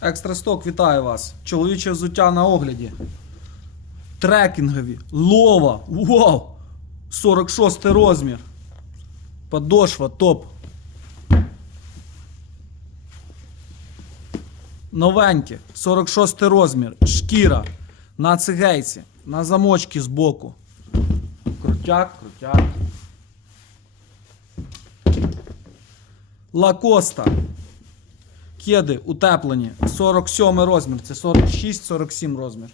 Екстра сток, вітаю вас. Чоловіче взуття на огляді. Трекінгові. Лова. Вау! 46 розмір. Подошва топ. Новеньке. 46 розмір. Шкіра. На цигейці. На замочці збоку. Крутяк, крутяк. Лакоста. Кеди утеплені. 47 розмір. Це 46-47 розмір.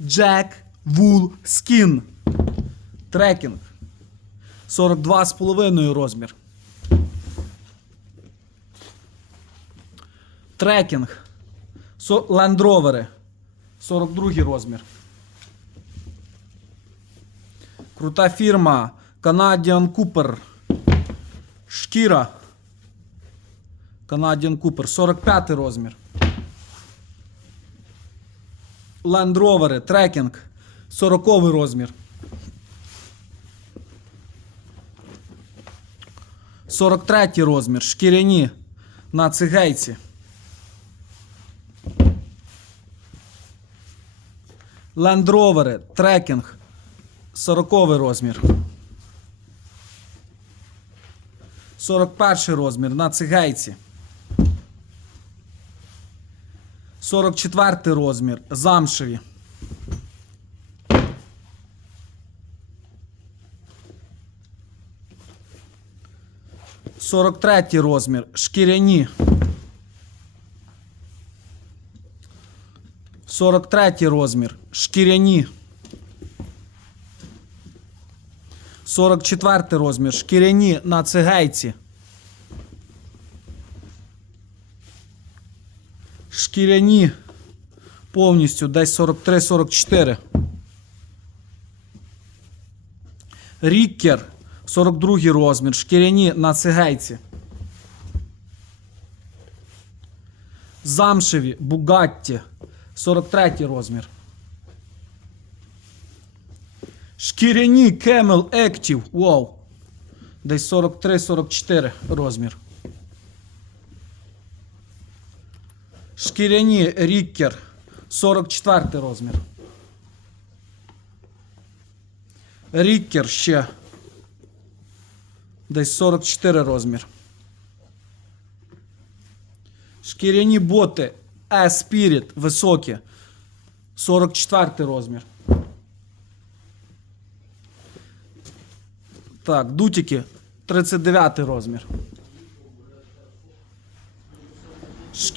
Jack Wool Skin. Трекінг. 42,5 розмір. Трекінг. Rover. 42 розмір. Крута фірма. Canadian Cooper. Шкіра. Canadian Cooper. 45 розмір. Land Rover. Трекінг. 40 розмір. 43 розмір. Шкіряні. На цигейці. Rover. Трекінг. 40 розмір. 41 розмір на цигейці. 44 розмір замшеві. Сорок третій розмір шкіряні. Сорок третій розмір шкіряні. 44 розмір. Шкіряні на цигейці. Шкіряні. Повністю десь 43-44. Ріккер. 42 розмір. Шкіряні на цигейці. Замшеві. Бугатті. 43 розмір. Шкіряні Camel Active. Вау. Десь 43-44 розмір. Шкіряні Ріккер. 44 розмір. Ріккер ще. Десь 44 розмір. Шкіряні боти E-Spirit високі. 44 розмір. Так, дутики 39 розмір.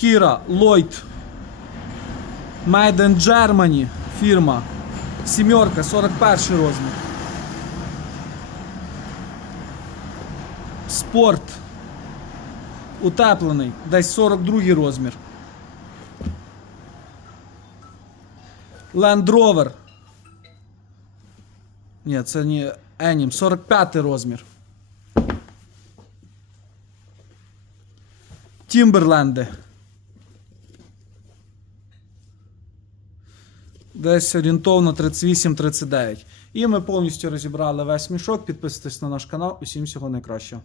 Шкіра Lloyd. Made in Germany фірма. Сімерка 41 розмір. Спорт. Утеплений. Десь 42 розмір. Land Rover. Ні, це не Енім. 45 розмір. Тімберленди. Десь орієнтовно 38-39. І ми повністю розібрали весь мішок. Підписуйтесь на наш канал. Усім всього найкращого.